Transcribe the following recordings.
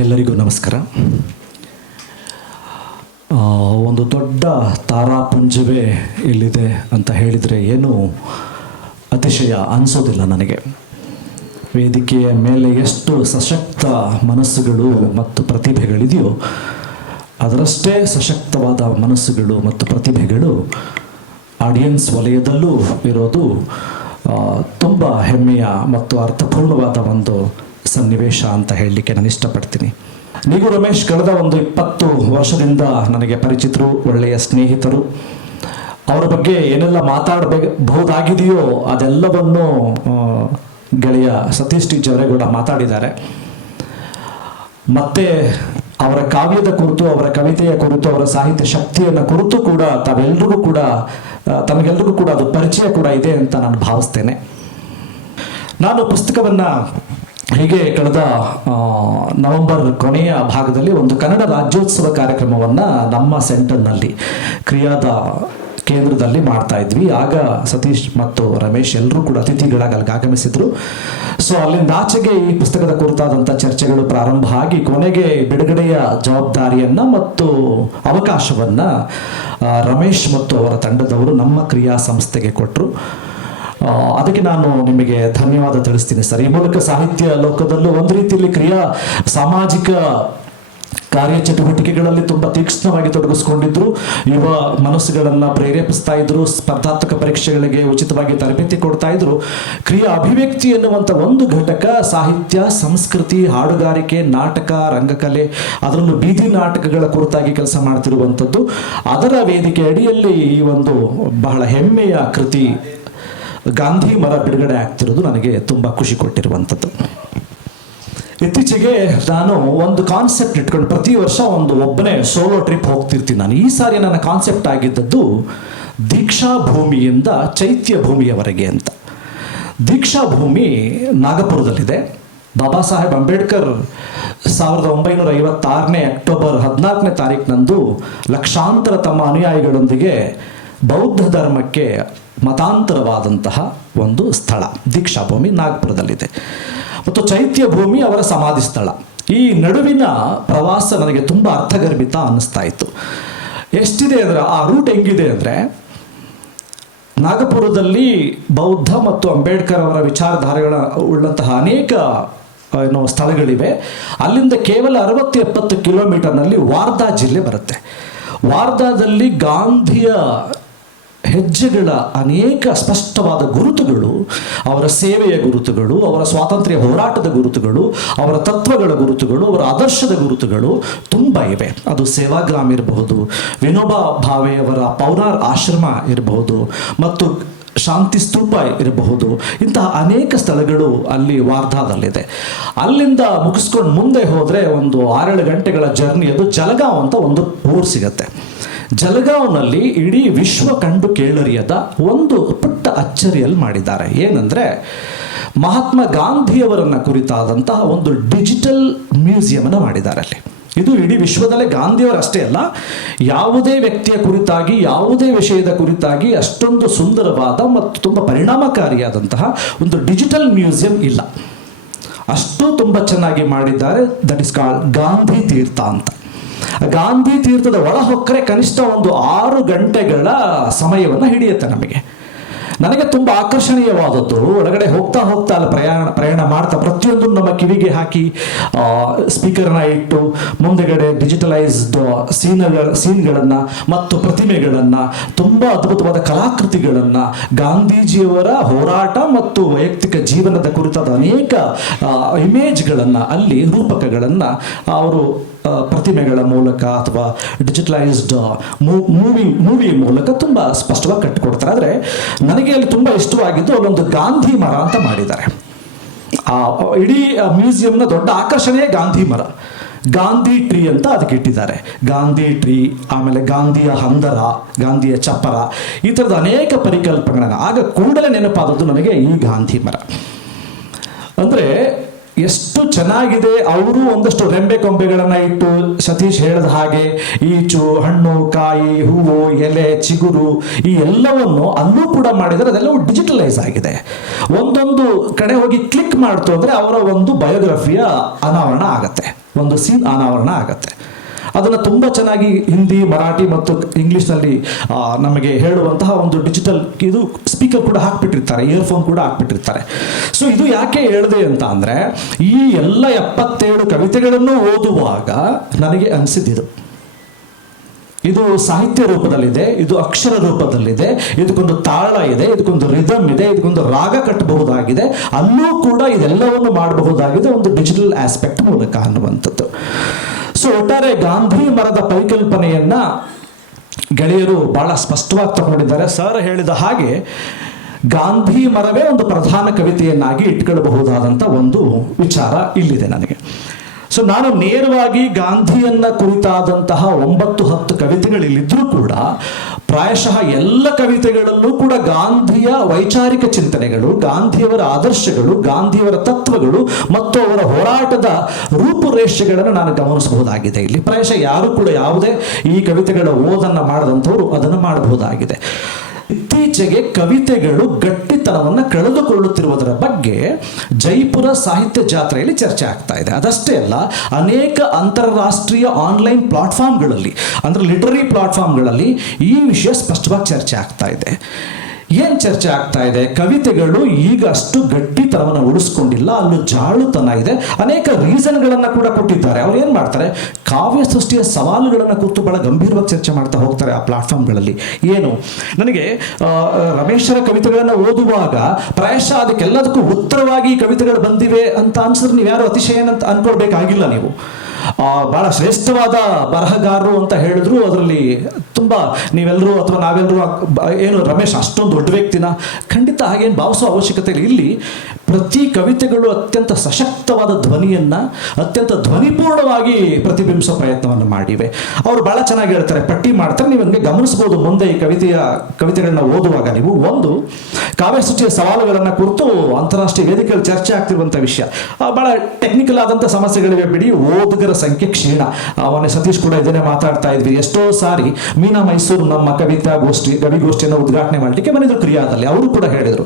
ಎಲ್ಲರಿಗೂ ನಮಸ್ಕಾರ. ಒಂದು ದೊಡ್ಡ ತಾರಾಪುಂಜವೇ ಇಲ್ಲಿದೆ ಅಂತ ಹೇಳಿದರೆ ಏನು ಅತಿಶಯ ಅನಿಸೋದಿಲ್ಲ ನನಗೆ. ವೇದಿಕೆಯ ಮೇಲೆ ಎಷ್ಟು ಸಶಕ್ತ ಮನಸ್ಸುಗಳು ಮತ್ತು ಪ್ರತಿಭೆಗಳಿದೆಯೋ ಅದರಷ್ಟೇ ಸಶಕ್ತವಾದ ಮನಸ್ಸುಗಳು ಮತ್ತು ಪ್ರತಿಭೆಗಳು ಆಡಿಯನ್ಸ್ ವಲಯದಲ್ಲೂ ಇರೋದು ತುಂಬ ಹೆಮ್ಮೆಯ ಮತ್ತು ಅರ್ಥಪೂರ್ಣವಾದ ಒಂದು ಸನ್ನಿವೇಶ ಅಂತ ಹೇಳಲಿಕ್ಕೆ ನಾನು ಇಷ್ಟಪಡ್ತೀನಿ. ನೀವು ರಮೇಶ್ ಕಳೆದ ಒಂದು 20 ವರ್ಷದಿಂದ ನನಗೆ ಪರಿಚಿತರು, ಒಳ್ಳೆಯ ಸ್ನೇಹಿತರು. ಅವರ ಬಗ್ಗೆ ಏನೆಲ್ಲ ಮಾತಾಡಬಹುದಾಗಿದೆಯೋ ಅದೆಲ್ಲವನ್ನು ಗೆಳೆಯ ಸತೀಶ್ ಟಿ ಜವರೇಗೌಡ ಮಾತಾಡಿದ್ದಾರೆ. ಮತ್ತೆ ಅವರ ಕಾವ್ಯದ ಕುರಿತು, ಅವರ ಕವಿತೆಯ ಕುರಿತು, ಅವರ ಸಾಹಿತ್ಯ ಶಕ್ತಿಯನ್ನು ಕುರಿತು ಕೂಡ ತಮಗೆಲ್ಲರಿಗೂ ಕೂಡ ಅದು ಪರಿಚಯ ಕೂಡ ಇದೆ ಅಂತ ನಾನು ಭಾವಿಸ್ತೇನೆ. ನಾನು ಪುಸ್ತಕವನ್ನು ಹೀಗೆ ಕಳೆದ ನವೆಂಬರ್ ಕೊನೆಯ ಭಾಗದಲ್ಲಿ ಒಂದು ಕನ್ನಡ ರಾಜ್ಯೋತ್ಸವ ಕಾರ್ಯಕ್ರಮವನ್ನು ನಮ್ಮ ಸೆಂಟರ್ನಲ್ಲಿ ಕ್ರಿಯಾದ ಕೇಂದ್ರದಲ್ಲಿ ಮಾಡ್ತಾ ಇದ್ವಿ. ಆಗ ಸತೀಶ್ ಮತ್ತು ರಮೇಶ್ ಎಲ್ಲರೂ ಕೂಡ ಅತಿಥಿಗಳಾಗಿ ಅಲ್ಲಿಗೆ ಆಗಮಿಸಿದ್ರು. ಸೊ ಅಲ್ಲಿಂದ ಆಚೆಗೆ ಈ ಪುಸ್ತಕದ ಕುರಿತಾದಂಥ ಚರ್ಚೆಗಳು ಪ್ರಾರಂಭ ಆಗಿ ಕೊನೆಗೆ ಬಿಡುಗಡೆಯ ಜವಾಬ್ದಾರಿಯನ್ನು ಮತ್ತು ಅವಕಾಶವನ್ನು ರಮೇಶ್ ಮತ್ತು ಅವರ ತಂಡದವರು ನಮ್ಮ ಕ್ರಿಯಾ ಸಂಸ್ಥೆಗೆ ಕೊಟ್ಟರು. ಅದಕ್ಕೆ ನಾನು ನಿಮಗೆ ಧನ್ಯವಾದ ತಿಳಿಸ್ತೀನಿ ಸರ್. ಈ ಮೂಲಕ ಸಾಹಿತ್ಯ ಲೋಕದಲ್ಲೂ ಒಂದು ರೀತಿಯಲ್ಲಿ ಕ್ರಿಯಾ ಸಾಮಾಜಿಕ ಕಾರ್ಯಚಟುವಟಿಕೆಗಳಲ್ಲಿ ತುಂಬ ತೀಕ್ಷ್ಣವಾಗಿ ತೊಡಗಿಸ್ಕೊಂಡಿದ್ರು. ಯುವ ಮನಸ್ಸುಗಳನ್ನು ಪ್ರೇರೇಪಿಸ್ತಾ ಇದ್ರು. ಸ್ಪರ್ಧಾತ್ಮಕ ಪರೀಕ್ಷೆಗಳಿಗೆ ಉಚಿತವಾಗಿ ತರಬೇತಿ ಕೊಡ್ತಾ ಇದ್ರು. ಕ್ರಿಯಾ ಅಭಿವ್ಯಕ್ತಿ ಎನ್ನುವಂಥ ಒಂದು ಘಟಕ ಸಾಹಿತ್ಯ, ಸಂಸ್ಕೃತಿ, ಹಾಡುಗಾರಿಕೆ, ನಾಟಕ, ರಂಗಕಲೆ, ಅದರಲ್ಲೂ ಬೀದಿ ನಾಟಕಗಳ ಕುರಿತಾಗಿ ಕೆಲಸ ಮಾಡ್ತಿರುವಂಥದ್ದು. ಅದರ ವೇದಿಕೆ ಅಡಿಯಲ್ಲಿ ಈ ಒಂದು ಬಹಳ ಹೆಮ್ಮೆಯ ಕೃತಿ ಗಾಂಧಿ ಮರ ಬಿಡುಗಡೆ ಆಗ್ತಿರೋದು ನನಗೆ ತುಂಬ ಖುಷಿ ಕೊಟ್ಟಿರುವಂಥದ್ದು. ಇತ್ತೀಚೆಗೆ ನಾನು ಒಂದು ಕಾನ್ಸೆಪ್ಟ್ ಇಟ್ಕೊಂಡು ಪ್ರತಿ ವರ್ಷ ಒಬ್ಬನೇ ಸೋಲೋ ಟ್ರಿಪ್ ಹೋಗ್ತಿರ್ತೀನಿ ನಾನು. ಈ ಸಾರಿ ನನ್ನ ಕಾನ್ಸೆಪ್ಟ್ ಆಗಿದ್ದದ್ದು ದೀಕ್ಷಾ ಭೂಮಿಯಿಂದ ಚೈತ್ಯ ಭೂಮಿಯವರೆಗೆ ಅಂತ. ದೀಕ್ಷಾ ಭೂಮಿ ನಾಗಪುರದಲ್ಲಿದೆ. ಬಾಬಾ ಸಾಹೇಬ್ ಅಂಬೇಡ್ಕರ್ 1956 ಅಕ್ಟೋಬರ್ 14 ಲಕ್ಷಾಂತರ ತಮ್ಮ ಅನುಯಾಯಿಗಳೊಂದಿಗೆ ಬೌದ್ಧ ಧರ್ಮಕ್ಕೆ ಮತಾಂತರವಾದಂತಹ ಒಂದು ಸ್ಥಳ ದೀಕ್ಷಾ ಭೂಮಿ ನಾಗಪುರದಲ್ಲಿದೆ. ಮತ್ತು ಚೈತ್ಯ ಭೂಮಿ ಅವರ ಸಮಾಧಿ ಸ್ಥಳ. ಈ ನಡುವಿನ ಪ್ರವಾಸ ನನಗೆ ತುಂಬ ಅರ್ಥಗರ್ಭಿತ ಅನ್ನಿಸ್ತಾ ಇತ್ತು. ಎಷ್ಟಿದೆ ಅಂದರೆ ಆ ರೂಟ್ ಹೆಂಗಿದೆ ಅಂದರೆ, ನಾಗಪುರದಲ್ಲಿ ಬೌದ್ಧ ಮತ್ತು ಅಂಬೇಡ್ಕರ್ ಅವರ ವಿಚಾರಧಾರೆಗಳ ಉಳ್ಳಂತಹ ಅನೇಕ ಸ್ಥಳಗಳಿವೆ. ಅಲ್ಲಿಂದ ಕೇವಲ 60-70 ಕಿಲೋಮೀಟರ್ನಲ್ಲಿ ವಾರ್ಧಾ ಜಿಲ್ಲೆ ಬರುತ್ತೆ. ವಾರ್ಧಾದಲ್ಲಿ ಗಾಂಧಿಯ ಹೆಜ್ಜೆಗಳ ಅನೇಕ ಸ್ಪಷ್ಟವಾದ ಗುರುತುಗಳು, ಅವರ ಸೇವೆಯ ಗುರುತುಗಳು, ಅವರ ಸ್ವಾತಂತ್ರ್ಯ ಹೋರಾಟದ ಗುರುತುಗಳು, ಅವರ ತತ್ವಗಳ ಗುರುತುಗಳು, ಅವರ ಆದರ್ಶದ ಗುರುತುಗಳು ತುಂಬ ಇವೆ. ಅದು ಸೇವಾಗ್ರಾಮ್ ಇರಬಹುದು, ವಿನೋಬಾ ಭಾವೆಯವರ ಪೌರಾರ್ ಆಶ್ರಮ ಇರಬಹುದು, ಮತ್ತು ಶಾಂತಿ ಸ್ತೂಪ ಇರಬಹುದು. ಇಂತಹ ಅನೇಕ ಸ್ಥಳಗಳು ಅಲ್ಲಿ ವಾರ್ಧಾದಲ್ಲಿದೆ. ಅಲ್ಲಿಂದ ಮುಗಿಸ್ಕೊಂಡು ಮುಂದೆ ಹೋದರೆ ಒಂದು 6-7 ಗಂಟೆಗಳ ಜರ್ನಿ. ಅದು ಜಲಗಾಂವ್ ಅಂತ ಒಂದು ಊರು ಸಿಗತ್ತೆ. ಜಲಗಾಂವ್ನಲ್ಲಿ ಇಡೀ ವಿಶ್ವ ಕಂಡು ಕೇಳರಿಯದ ಒಂದು ಪುಟ್ಟ ಅಚ್ಚರಿಯಲ್ಲಿ ಮಾಡಿದ್ದಾರೆ. ಏನಂದರೆ, ಮಹಾತ್ಮ ಗಾಂಧಿಯವರನ್ನು ಕುರಿತಾದಂತಹ ಒಂದು ಡಿಜಿಟಲ್ ಮ್ಯೂಸಿಯಮನ್ನು ಮಾಡಿದ್ದಾರೆ ಅಲ್ಲಿ. ಇದು ಇಡೀ ವಿಶ್ವದಲ್ಲೇ ಗಾಂಧಿಯವರು ಅಷ್ಟೇ ಅಲ್ಲ, ಯಾವುದೇ ವ್ಯಕ್ತಿಯ ಕುರಿತಾಗಿ, ಯಾವುದೇ ವಿಷಯದ ಕುರಿತಾಗಿ ಅಷ್ಟೊಂದು ಸುಂದರವಾದ ಮತ್ತು ತುಂಬ ಪರಿಣಾಮಕಾರಿಯಾದಂತಹ ಒಂದು ಡಿಜಿಟಲ್ ಮ್ಯೂಸಿಯಂ ಇಲ್ಲ. ಅಷ್ಟು ತುಂಬ ಚೆನ್ನಾಗಿ ಮಾಡಿದ್ದಾರೆ. ದಟ್ ಇಸ್ ಕಾಲ್ಡ್ ಗಾಂಧಿ ತೀರ್ಥ ಅಂತ. ಗಾಂಧಿ ತೀರ್ಥದ ಒಳ ಹೊಕ್ಕರೆ ಕನಿಷ್ಠ ಒಂದು 6 ಗಂಟೆಗಳ ಸಮಯವನ್ನು ಹಿಡಿಯುತ್ತೆ ನಮಗೆ. ನನಗೆ ತುಂಬ ಆಕರ್ಷಣೀಯವಾದದ್ದು, ಒಳಗಡೆ ಹೋಗ್ತಾ ಅಲ್ಲಿ ಪ್ರಯಾಣ ಮಾಡ್ತಾ ಪ್ರತಿಯೊಂದು ನಮ್ಮ ಕಿವಿಗೆ ಹಾಕಿ ಸ್ಪೀಕರ್ನ ಇಟ್ಟು ಮುಂದೆಗಡೆ ಡಿಜಿಟಲೈಸ್ಡ್ ಸೀನ್ಗಳನ್ನು ಮತ್ತು ಪ್ರತಿಮೆಗಳನ್ನು, ತುಂಬ ಅದ್ಭುತವಾದ ಕಲಾಕೃತಿಗಳನ್ನು, ಗಾಂಧೀಜಿಯವರ ಹೋರಾಟ ಮತ್ತು ವೈಯಕ್ತಿಕ ಜೀವನದ ಕುರಿತಾದ ಅನೇಕ ಇಮೇಜ್ಗಳನ್ನು, ಅಲ್ಲಿ ರೂಪಕಗಳನ್ನು ಅವರು ಪ್ರತಿಮೆಗಳ ಮೂಲಕ ಅಥವಾ ಡಿಜಿಟಲೈಸ್ಡ್ ಮೂವಿ ಮೂಲಕ ತುಂಬ ಸ್ಪಷ್ಟವಾಗಿ ಕಟ್ಟಿಕೊಡ್ತಾರೆ. ಆದರೆ ನನಗೆ ಅಲ್ಲಿ ತುಂಬ ಇಷ್ಟವಾಗಿದ್ದು ಅಲ್ಲೊಂದು ಗಾಂಧಿ ಮರ ಅಂತ ಮಾಡಿದ್ದಾರೆ. ಆ ಇಡೀ ಮ್ಯೂಸಿಯಂನ ದೊಡ್ಡ ಆಕರ್ಷಣೆಯೇ ಗಾಂಧಿ ಮರ. ಗಾಂಧಿ ಟ್ರೀ ಅಂತ ಅದಕ್ಕೆ ಇಟ್ಟಿದ್ದಾರೆ. ಗಾಂಧಿ ಟ್ರೀ, ಆಮೇಲೆ ಗಾಂಧಿಯ ಹಂದರ, ಗಾಂಧಿಯ ಚಪ್ಪರ, ಈ ಥರದ ಅನೇಕ ಪರಿಕಲ್ಪನೆಗಳನ್ನು ಆಗ ಕೂಡಲೇ ನೆನಪಾದದ್ದು ನನಗೆ ಈ ಗಾಂಧಿ ಮರ. ಅಂದರೆ ಎಷ್ಟು ಚೆನ್ನಾಗಿದೆ. ಅವರು ಒಂದಷ್ಟು ರೆಂಬೆ ಕೊಂಬೆಗಳನ್ನು ಇಟ್ಟು ಸತೀಶ್ ಹೇಳಿದ ಹಾಗೆ ಈಚು, ಹಣ್ಣು, ಕಾಯಿ, ಹೂವು, ಎಲೆ, ಚಿಗುರು ಈ ಎಲ್ಲವನ್ನು ಅಲ್ಲೂ ಕೂಡ ಮಾಡಿದರೆ ಅದೆಲ್ಲವೂ ಡಿಜಿಟಲೈಸ್ ಆಗಿದೆ. ಒಂದೊಂದು ಕಡೆ ಹೋಗಿ ಕ್ಲಿಕ್ ಮಾಡ್ತು ಅಂದರೆ ಅವರ ಒಂದು ಬಯೋಗ್ರಫಿಯ ಅನಾವರಣ ಆಗತ್ತೆ. ಒಂದು ಸೀನ್ ಅನಾವರಣ ಆಗತ್ತೆ. ಅದನ್ನು ತುಂಬ ಚೆನ್ನಾಗಿ ಹಿಂದಿ, ಮರಾಠಿ ಮತ್ತು ಇಂಗ್ಲೀಷ್ನಲ್ಲಿ ನಮಗೆ ಹೇಳುವಂತಹ ಒಂದು ಡಿಜಿಟಲ್ ಇದು ಸ್ಪೀಕರ್ ಕೂಡ ಹಾಕ್ಬಿಟ್ಟಿರ್ತಾರೆ, ಇಯರ್ಫೋನ್ ಕೂಡ ಹಾಕ್ಬಿಟ್ಟಿರ್ತಾರೆ. ಸೊ ಇದು ಯಾಕೆ ಹೇಳಿದೆ ಅಂತ ಅಂದರೆ, ಈ ಎಲ್ಲ 77 ಕವಿತೆಗಳನ್ನು ಓದುವಾಗ ನನಗೆ ಅನಿಸಿದ್ದು ಇದು ಸಾಹಿತ್ಯ ರೂಪದಲ್ಲಿದೆ, ಇದು ಅಕ್ಷರ ರೂಪದಲ್ಲಿದೆ, ಇದಕ್ಕೊಂದು ತಾಳ ಇದೆ, ಇದಕ್ಕೊಂದು ರಿದಮ್ ಇದೆ, ಇದಕ್ಕೊಂದು ರಾಗ ಕಟ್ಟಬಹುದಾಗಿದೆ, ಅಲ್ಲೂ ಕೂಡ ಇದೆಲ್ಲವನ್ನು ಮಾಡಬಹುದಾಗಿದೆ ಒಂದು ಡಿಜಿಟಲ್ ಆಸ್ಪೆಕ್ಟ್ ಮೂಲಕ ಅನ್ನುವಂಥದ್ದು. ಸೊ ಒಟ್ಟಾರೆ ಗಾಂಧಿ ಮರದ ಪರಿಕಲ್ಪನೆಯನ್ನ ಗೆಳೆಯರು ಬಹಳ ಸ್ಪಷ್ಟವಾಗಿ ತಗೊಂಡಿದ್ದಾರೆ. ಸರ್ ಹೇಳಿದ ಹಾಗೆ ಗಾಂಧಿ ಮರವೇ ಒಂದು ಪ್ರಧಾನ ಕವಿತೆಯನ್ನಾಗಿ ಇಟ್ಕೊಳ್ಳಬಹುದಾದಂಥ ಒಂದು ವಿಚಾರ ಇಲ್ಲಿದೆ ನನಗೆ. ಸೊ ನಾನು ನೇರವಾಗಿ ಗಾಂಧಿಯನ್ನ ಕುರಿತಾದಂತಹ 9-10 ಕವಿತೆಗಳಿಲ್ಲಿದ್ದರೂ ಕೂಡ ಪ್ರಾಯಶಃ ಎಲ್ಲ ಕವಿತೆಗಳಲ್ಲೂ ಕೂಡ ಗಾಂಧಿಯ ವೈಚಾರಿಕ ಚಿಂತನೆಗಳು, ಗಾಂಧಿಯವರ ಆದರ್ಶಗಳು, ಗಾಂಧಿಯವರ ತತ್ವಗಳು ಮತ್ತು ಅವರ ಹೋರಾಟದ ರೂಪುರೇಷೆಗಳನ್ನು ನಾನು ಗಮನಿಸಬಹುದಾಗಿದೆ. ಇಲ್ಲಿ ಪ್ರಾಯಶಃ ಯಾರು ಕೂಡ ಯಾವುದೇ ಈ ಕವಿತೆಗಳ ಓದನ್ನು ಮಾಡದಂಥವರು ಅದನ್ನು ಮಾಡಬಹುದಾಗಿದೆ. ಇತ್ತೀಚೆಗೆ ಕವಿತೆಗಳು ಗಟ್ಟಿತನವನ್ನು ಕಳೆದುಕೊಳ್ಳುತ್ತಿರುವುದರ ಬಗ್ಗೆ ಜೈಪುರ ಸಾಹಿತ್ಯ ಜಾತ್ರೆಯಲ್ಲಿ ಚರ್ಚೆ ಆಗ್ತಾ ಇದೆ. ಅದಷ್ಟೇ ಅಲ್ಲ, ಅನೇಕ ಅಂತಾರಾಷ್ಟ್ರೀಯ ಆನ್ಲೈನ್ ಪ್ಲಾಟ್ಫಾರ್ಮ್ಗಳಲ್ಲಿ, ಅಂದರೆ ಲಿಟರರಿ ಪ್ಲಾಟ್ಫಾರ್ಮ್ಗಳಲ್ಲಿ ಈ ವಿಷಯ ಸ್ಪಷ್ಟವಾಗಿ ಚರ್ಚೆ ಆಗ್ತಾ ಇದೆ. ಏನು ಚರ್ಚೆ ಆಗ್ತಾ ಇದೆ? ಕವಿತೆಗಳು ಈಗ ಅಷ್ಟು ಗಟ್ಟಿತನವನ್ನು ಉಳಿಸ್ಕೊಂಡಿಲ್ಲ, ಅಲ್ಲೂ ಜಾಳುತನ ಇದೆ. ಅನೇಕ ರೀಸನ್ಗಳನ್ನು ಕೂಡ ಕೊಟ್ಟಿದ್ದಾರೆ. ಅವ್ರು ಏನು ಮಾಡ್ತಾರೆ, ಕಾವ್ಯ ಸೃಷ್ಟಿಯ ಸವಾಲುಗಳನ್ನು ಕುರಿತು ಬಹಳ ಗಂಭೀರವಾಗಿ ಚರ್ಚೆ ಮಾಡ್ತಾ ಹೋಗ್ತಾರೆ ಆ ಪ್ಲಾಟ್ಫಾರ್ಮ್ಗಳಲ್ಲಿ. ಏನು ನನಗೆ ರಮೇಶರ ಕವಿತೆಗಳನ್ನು ಓದುವಾಗ ಪ್ರಾಯಶಃ ಅದಕ್ಕೆಲ್ಲದಕ್ಕೂ ಉತ್ತರವಾಗಿ ಕವಿತೆಗಳು ಬಂದಿವೆ ಅಂತ ಅನ್ಸಿದ್ರೆ ನೀವು ಯಾರು ಅತಿಶಯ ಅಂತ ಅನ್ಕೊಳ್ಬೇಕಾಗಿಲ್ಲ. ನೀವು ಬಹಳ ಶ್ರೇಷ್ಠವಾದ ಬರಹಗಾರರು ಅಂತ ಹೇಳಿದ್ರು ಅದರಲ್ಲಿ ತುಂಬ ನೀವೆಲ್ಲರೂ ಅಥವಾ ನಾವೆಲ್ಲರೂ ಏನು ರಮೇಶ್ ಅಷ್ಟೊಂದು ದೊಡ್ಡ ವ್ಯಕ್ತಿನ ಖಂಡಿತ ಹಾಗೇನು ಭಾವಿಸೋ ಅವಶ್ಯಕತೆ ಇಲ್ಲ. ಇಲ್ಲಿ ಪ್ರತಿ ಕವಿತೆಗಳು ಅತ್ಯಂತ ಸಶಕ್ತವಾದ ಧ್ವನಿಯನ್ನು ಅತ್ಯಂತ ಧ್ವನಿಪೂರ್ಣವಾಗಿ ಪ್ರತಿಬಿಂಬಿಸೋ ಪ್ರಯತ್ನವನ್ನು ಮಾಡಿವೆ. ಅವರು ಬಹಳ ಚೆನ್ನಾಗಿ ಹೇಳ್ತಾರೆ, ಪಟ್ಟಿ ಮಾಡ್ತಾರೆ, ನೀವು ಹಂಗೆ ಗಮನಿಸಬಹುದು ಮುಂದೆ ಈ ಕವಿತೆಗಳನ್ನ ಓದುವಾಗ. ನೀವು ಒಂದು ಕಾವ್ಯಸೃಷ್ಟಿಯ ಸವಾಲುಗಳನ್ನು ಕುರಿತು ಅಂತಾರಾಷ್ಟ್ರೀಯ ವೇದಿಕೆಯಲ್ಲಿ ಚರ್ಚೆ ಆಗ್ತಿರುವಂಥ ವಿಷಯ, ಬಹಳ ಟೆಕ್ನಿಕಲ್ ಆದಂಥ ಸಮಸ್ಯೆಗಳಿವೆ ಬಿಡಿ. ಓದುಗರ ಸಂಖ್ಯೆ ಕ್ಷೀಣ. ಮೊನ್ನೆ ಸತೀಶ್ ಕೂಡ ಇದನ್ನೇ ಮಾತಾಡ್ತಾ ಇದ್ವಿ. ಎಷ್ಟೋ ಸಾರಿ ಮೀನಾ ಮೈಸೂರು ನಮ್ಮ ಕವಿಗೋಷ್ಠಿಯನ್ನು ಉದ್ಘಾಟನೆ ಮಾಡಲಿಕ್ಕೆ ಬಂದಿದ್ರು ಕ್ರಿಯಾದಲ್ಲಿ. ಅವರು ಕೂಡ ಹೇಳಿದರು,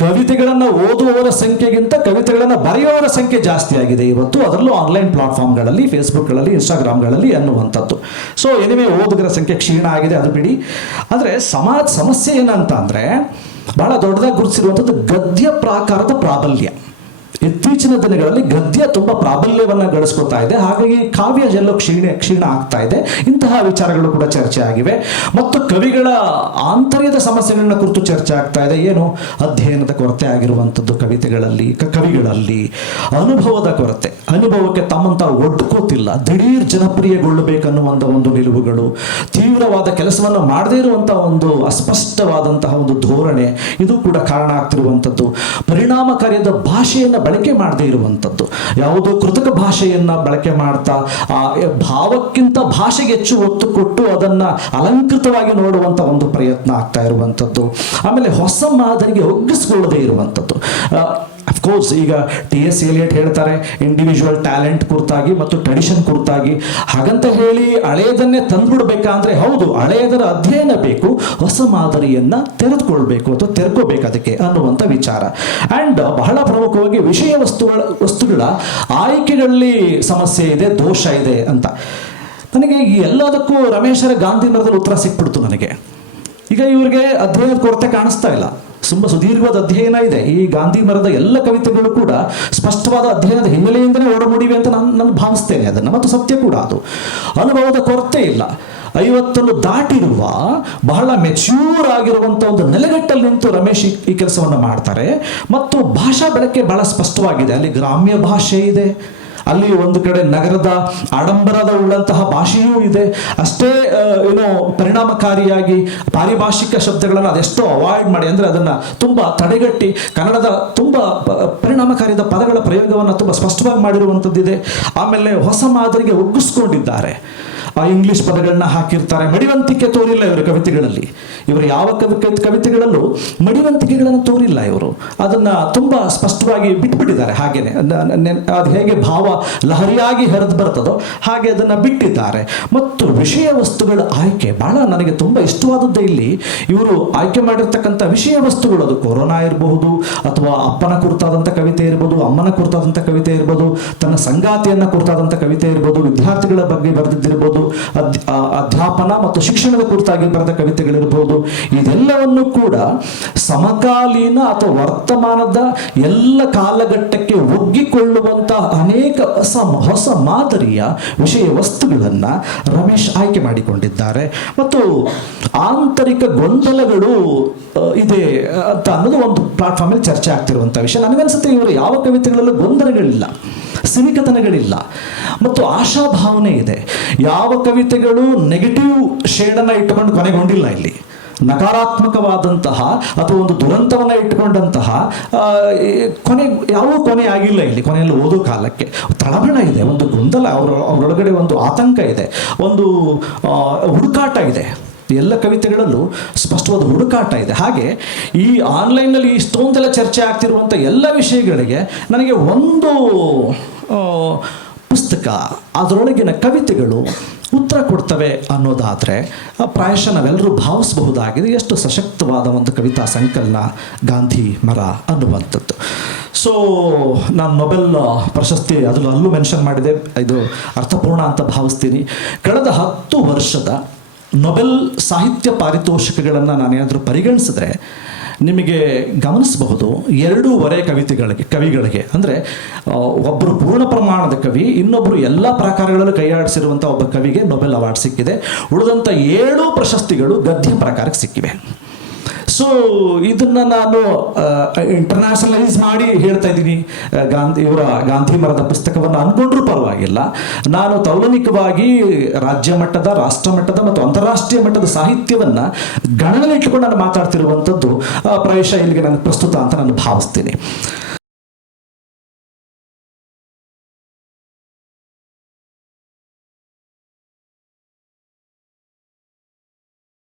ಕವಿತೆಗಳನ್ನು ಓದುವವರ ಸಂಖ್ಯೆಗಿಂತ ಕವಿತೆಗಳನ್ನು ಬರೆಯುವವರ ಸಂಖ್ಯೆ ಜಾಸ್ತಿ ಆಗಿದೆ ಇವತ್ತು, ಅದರಲ್ಲೂ ಆನ್ಲೈನ್ ಪ್ಲಾಟ್ಫಾರ್ಮ್ಗಳಲ್ಲಿ, ಫೇಸ್ಬುಕ್ಗಳಲ್ಲಿ, ಇನ್ಸ್ಟಾಗ್ರಾಮ್ಗಳಲ್ಲಿ ಅನ್ನುವಂಥದ್ದು. ಸೊ ಎನಿವೆ ಓದುಗರ ಸಂಖ್ಯೆ ಕ್ಷೀಣ ಆಗಿದೆ, ಅದು ಬಿಡಿ. ಆದರೆ ಸಮಸ್ಯೆ ಏನಂತ ಅಂದರೆ, ಬಹಳ ದೊಡ್ಡದಾಗಿ ಗುರುತಿಸಿರುವಂಥದ್ದು ಗದ್ಯ ಪ್ರಾಕಾರದ ಪ್ರಾಬಲ್ಯ. ಇತ್ತೀಚಿನ ದಿನಗಳಲ್ಲಿ ಗದ್ಯ ತುಂಬ ಪ್ರಾಬಲ್ಯವನ್ನು ಗಳಿಸ್ಕೊತಾ ಇದೆ, ಹಾಗಾಗಿ ಕಾವ್ಯ ಎಲ್ಲೋ ಕ್ಷೀಣ ಆಗ್ತಾ ಇದೆ. ಇಂತಹ ವಿಚಾರಗಳು ಕೂಡ ಚರ್ಚೆ ಆಗಿವೆ. ಮತ್ತು ಕವಿಗಳ ಆಂತರ್ಯದ ಸಮಸ್ಯೆಗಳನ್ನ ಕುರಿತು ಚರ್ಚೆ ಆಗ್ತಾ ಇದೆ. ಏನು ಅಧ್ಯಯನದ ಕೊರತೆ ಆಗಿರುವಂಥದ್ದು ಕವಿತೆಗಳಲ್ಲಿ, ಕವಿಗಳಲ್ಲಿ ಅನುಭವದ ಕೊರತೆ, ಅನುಭವಕ್ಕೆ ತಮ್ಮಂತ ಒಡ್ಕೋತಿಲ್ಲ, ದಿಢೀರ್ ಜನಪ್ರಿಯಗೊಳ್ಳಬೇಕನ್ನುವಂಥ ಒಂದು ನಿಲುವುಗಳು, ತೀವ್ರವಾದ ಕೆಲಸವನ್ನು ಮಾಡದೇ ಇರುವಂತಹ ಒಂದು ಅಸ್ಪಷ್ಟವಾದಂತಹ ಒಂದು ಧೋರಣೆ, ಇದು ಕೂಡ ಕಾರಣ ಆಗ್ತಿರುವಂಥದ್ದು. ಪರಿಣಾಮಕಾರಿಯಾದ ಭಾಷೆಯನ್ನು ಬಳಕೆ ಮಾಡದೇ ಇರುವಂಥದ್ದು, ಯಾವುದೋ ಕೃತಕ ಭಾಷೆಯನ್ನು ಬಳಕೆ ಮಾಡ್ತಾ ಭಾವಕ್ಕಿಂತ ಭಾಷೆಗೆ ಹೆಚ್ಚು ಒತ್ತು ಕೊಟ್ಟು ಅದನ್ನು ಅಲಂಕೃತವಾಗಿ ನೋಡುವಂಥ ಒಂದು ಪ್ರಯತ್ನ ಆಗ್ತಾ ಇರುವಂಥದ್ದು. ಆಮೇಲೆ ಹೊಸ ಮಾದರಿಗೆ ಒಗ್ಗಿಸಿಕೊಳ್ಳದೇ ಇರುವಂಥದ್ದು. ಅಫ್ಕೋರ್ಸ್ ಈಗ T.S. ಎಲಿಯಟ್ ಹೇಳ್ತಾರೆ ಇಂಡಿವಿಜುವಲ್ ಟ್ಯಾಲೆಂಟ್ ಕುರಿತಾಗಿ ಮತ್ತು ಟ್ರೆಡಿಷನ್ ಕುರಿತಾಗಿ. ಹಾಗಂತ ಹೇಳಿ ಹಳೆಯದನ್ನೇ ತಂದುಬಿಡ್ಬೇಕಂದ್ರೆ ಹೌದು, ಹಳೆಯದರ ಅಧ್ಯಯನ ಬೇಕು, ಹೊಸ ಮಾದರಿಯನ್ನು ತೆರೆದುಕೊಳ್ಬೇಕು ಅಥವಾ ತೆರೆಕೋಬೇಕು ಅದಕ್ಕೆ ಅನ್ನುವಂಥ ವಿಚಾರ. ಆ್ಯಂಡ್ ಬಹಳ ಪ್ರಮುಖವಾಗಿ ವಿಷಯ ವಸ್ತುಗಳ ಆಯ್ಕೆಗಳಲ್ಲಿ ಸಮಸ್ಯೆ ಇದೆ, ದೋಷ ಇದೆ ಅಂತ. ನನಗೆ ಈ ಎಲ್ಲದಕ್ಕೂ ರಮೇಶರ ಗಾಂಧಿ ಮರದಲ್ಲಿ ಉತ್ತರ ಸಿಕ್ಬಿಡ್ತು ನನಗೆ. ಈಗ ಇವರಿಗೆ ಅಧ್ಯಯನದ ಕೊರತೆ ಕಾಣಿಸ್ತಾ ಇಲ್ಲ, ತುಂಬ ಸುದೀರ್ಘವಾದ ಅಧ್ಯಯನ ಇದೆ. ಈ ಗಾಂಧಿ ಮರದ ಎಲ್ಲ ಕವಿತೆಗಳು ಕೂಡ ಸ್ಪಷ್ಟವಾದ ಅಧ್ಯಯನದ ಹಿನ್ನೆಲೆಯಿಂದಲೇ ಓಡಮೂಡಿವೆ ಅಂತ ನಾನು ಭಾವಿಸ್ತೇನೆ ಅದನ್ನು, ಮತ್ತು ಸತ್ಯ ಕೂಡ ಅದು. ಅನುಭವದ ಕೊರತೆ ಇಲ್ಲ. 50 ದಾಟಿರುವ ಬಹಳ ಮೆಚ್ಯೂರ್ ಆಗಿರುವಂಥ ಒಂದು ನೆಲೆಗಟ್ಟಲ್ಲಿ ನಿಂತು ರಮೇಶ್ ಈ ಕೆಲಸವನ್ನು ಮಾಡ್ತಾರೆ. ಮತ್ತು ಭಾಷಾ ಬಳಕೆ ಬಹಳ ಸ್ಪಷ್ಟವಾಗಿದೆ. ಅಲ್ಲಿ ಗ್ರಾಮ್ಯ ಭಾಷೆ ಇದೆ, ಅಲ್ಲಿ ಒಂದು ಕಡೆ ನಗರದ ಆಡಂಬರದ ಉಳ್ಳಂತಹ ಭಾಷೆಯೂ ಇದೆ. ಅಷ್ಟೇ ಪರಿಣಾಮಕಾರಿಯಾಗಿ ಪಾರಿಭಾಷಿಕ ಶಬ್ದಗಳನ್ನು ಅದೆಷ್ಟೋ ಅವಾಯ್ಡ್ ಮಾಡಿ, ಅಂದರೆ ಅದನ್ನು ತುಂಬ ತಡೆಗಟ್ಟಿ ಕನ್ನಡದ ತುಂಬ ಪರಿಣಾಮಕಾರಿಯಾದ ಪದಗಳ ಪ್ರಯೋಗವನ್ನು ತುಂಬ ಸ್ಪಷ್ಟವಾಗಿ ಮಾಡಿರುವಂಥದ್ದಿದೆ. ಆಮೇಲೆ ಹೊಸ ಮಾದರಿಗೆ ಒಗ್ಗಿಸ್ಕೊಂಡಿದ್ದಾರೆ. ಇಂಗ್ಲಿಷ್ ಪದಗಳನ್ನ ಹಾಕಿರ್ತಾರೆ. ಮಡಿವಂತಿಕೆ ತೋರಿಲ್ಲ ಇವರ ಕವಿತೆಗಳಲ್ಲಿ. ಇವರು ಯಾವ ಕವಿತೆಗಳಲ್ಲೂ ಮಡಿವಂತಿಕೆಗಳನ್ನು ತೋರಿಲ್ಲ. ಇವರು ಅದನ್ನು ತುಂಬ ಸ್ಪಷ್ಟವಾಗಿ ಬಿಟ್ಬಿಟ್ಟಿದ್ದಾರೆ. ಹಾಗೇನೆ ಅದು ಹೇಗೆ ಭಾವ ಲಹರಿಯಾಗಿ ಹರಿದು ಬರ್ತದೋ ಹಾಗೆ ಅದನ್ನು ಬಿಟ್ಟಿದ್ದಾರೆ. ಮತ್ತು ವಿಷಯ ವಸ್ತುಗಳ ಆಯ್ಕೆ ಬಹಳ ನನಗೆ ತುಂಬ ಇಷ್ಟವಾದದ್ದೇ. ಇಲ್ಲಿ ಇವರು ಆಯ್ಕೆ ಮಾಡಿರ್ತಕ್ಕಂಥ ವಿಷಯ ವಸ್ತುಗಳು, ಅದು ಕೊರೋನಾ ಇರಬಹುದು, ಅಥವಾ ಅಪ್ಪನ ಕುರಿತಾದಂಥ ಕವಿತೆ ಇರ್ಬೋದು, ಅಮ್ಮನ ಕುರಿತಾದಂಥ ಕವಿತೆ ಇರ್ಬೋದು, ತನ್ನ ಸಂಗಾತಿಯನ್ನ ಕುರಿತಾದಂಥ ಕವಿತೆ ಇರ್ಬೋದು, ವಿದ್ಯಾರ್ಥಿಗಳ ಬಗ್ಗೆ ಬರೆದಿದ್ದಿರ್ಬೋದು, ಅಧ್ಯಾಪನ ಮತ್ತು ಶಿಕ್ಷಣದ ಕುರಿತಾಗಿ ಬರೆದ ಕವಿತೆಗಳಿರ್ಬೋದು. ಇದೆಲ್ಲವನ್ನು ಕೂಡ ಸಮಕಾಲೀನ ಅಥವಾ ವರ್ತಮಾನದ ಎಲ್ಲ ಕಾಲಘಟ್ಟಕ್ಕೆ ಒಗ್ಗಿಕೊಳ್ಳುವಂಥ ಅನೇಕ ಹೊಸ ಮಾದರಿಯ ವಿಷಯ ವಸ್ತುಗಳನ್ನು ರಮೇಶ್ ಆಯ್ಕೆ ಮಾಡಿಕೊಂಡಿದ್ದಾರೆ. ಮತ್ತು ಆಂತರಿಕ ಗೊಂದಲಗಳು ಇದೆ ಅಂತ ಅನ್ನೋದು ಒಂದು ಪ್ಲಾಟ್ಫಾರ್ಮಲ್ಲಿ ಚರ್ಚೆ ಆಗ್ತಿರುವಂಥ ವಿಷಯ. ನನಗನ್ಸುತ್ತೆ ಇವರು ಯಾವ ಕವಿತೆಗಳಲ್ಲೂ ಗೊಂದಲಗಳಿಲ್ಲ, ಸಿನಿಕತನಗಳಿಲ್ಲ ಮತ್ತು ಆಶಾಭಾವನೆ ಇದೆ. ಯಾವ ಕವಿತೆಗಳು ನೆಗೆಟಿವ್ ಶೇಡನ್ನು ಇಟ್ಟುಕೊಂಡು ಕೊನೆಗೊಂಡಿಲ್ಲ. ಇಲ್ಲಿ ನಕಾರಾತ್ಮಕವಾದಂತಹ ಅಥವಾ ಒಂದು ದುರಂತವನ್ನು ಇಟ್ಟುಕೊಂಡಂತಹ ಕೊನೆ ಆಗಿಲ್ಲ. ಇಲ್ಲಿ ಕೊನೆಯಲ್ಲಿ ಓದೋ ಕಾಲಕ್ಕೆ ತಳಮಳ ಇದೆ, ಒಂದು ಗೊಂದಲ, ಅವರೊಳಗಡೆ ಒಂದು ಆತಂಕ ಇದೆ, ಒಂದು ಹುಡುಕಾಟ ಇದೆ. ಎಲ್ಲ ಕವಿತೆಗಳಲ್ಲೂ ಸ್ಪಷ್ಟವಾದ ಹುಡುಕಾಟ ಇದೆ. ಹಾಗೆ ಈ ಆನ್ಲೈನ್ನಲ್ಲಿ ಇಷ್ಟೊಂದೆಲ್ಲ ಚರ್ಚೆ ಆಗ್ತಿರುವಂಥ ಎಲ್ಲ ವಿಷಯಗಳಿಗೆ ನನಗೆ ಒಂದು ಪುಸ್ತಕ, ಅದರೊಳಗಿನ ಕವಿತೆಗಳು ಉತ್ತರ ಕೊಡ್ತವೆ ಅನ್ನೋದಾದರೆ ಪ್ರಾಯಶಃ ನಾವೆಲ್ಲರೂ ಭಾವಿಸಬಹುದಾಗಿದೆ. ಎಷ್ಟು ಸಶಕ್ತವಾದ ಒಂದು ಕವಿತಾ ಸಂಕಲನ ಗಾಂಧಿ ಮರ ಅನ್ನುವಂಥದ್ದು. ಸೊ ನಾನು ನೊಬೆಲ್ ಪ್ರಶಸ್ತಿ ಅಲ್ಲೂ ಮೆನ್ಷನ್ ಮಾಡಿದೆ, ಇದು ಅರ್ಥಪೂರ್ಣ ಅಂತ ಭಾವಿಸ್ತೀನಿ. ಕಳೆದ 10 ವರ್ಷದ ನೊಬೆಲ್ ಸಾಹಿತ್ಯ ಪಾರಿತೋಷಿಕಗಳನ್ನು ನಾನೇನಾದರೂ ಪರಿಗಣಿಸಿದ್ರೆ ನಿಮಗೆ ಗಮನಿಸಬಹುದು, 2.5 ಕವಿಗಳಿಗೆ ಅಂದರೆ ಒಬ್ಬರು ಪೂರ್ಣ ಪ್ರಮಾಣದ ಕವಿ, ಇನ್ನೊಬ್ಬರು ಎಲ್ಲ ಪ್ರಕಾರಗಳಲ್ಲೂ ಕೈಯಾಡಿಸಿರುವಂಥ ಒಬ್ಬ ಕವಿಗೆ ನೊಬೆಲ್ ಅವಾರ್ಡ್ ಸಿಕ್ಕಿದೆ. ಉಳಿದಂಥ 7 ಪ್ರಶಸ್ತಿಗಳು ಗದ್ಯ ಪ್ರಕಾರಕ್ಕೆ ಸಿಕ್ಕಿವೆ. ಸೊ ಇದನ್ನು ನಾನು ಇಂಟರ್ನ್ಯಾಷನಲೈಸ್ ಮಾಡಿ ಹೇಳ್ತಾ ಇದ್ದೀನಿ. ಗಾಂಧಿ ಮರದ ಪುಸ್ತಕವನ್ನು ಅಂದ್ಕೊಂಡ್ರೂ ಪರವಾಗಿಲ್ಲ. ನಾನು ತೌಲನಿಕವಾಗಿ ರಾಜ್ಯ ಮಟ್ಟದ, ರಾಷ್ಟ್ರ ಮಟ್ಟದ ಮತ್ತು ಅಂತಾರಾಷ್ಟ್ರೀಯ ಮಟ್ಟದ ಸಾಹಿತ್ಯವನ್ನು ಗಣನೆಯಲ್ಲಿಟ್ಟುಕೊಂಡು ನಾನು ಮಾತಾಡ್ತಿರುವಂಥದ್ದು ಪ್ರಾಯಶಃ ಇಲ್ಲಿಗೆ ನನಗೆ ಪ್ರಸ್ತುತ ಅಂತ ನಾನು ಭಾವಿಸ್ತೀನಿ.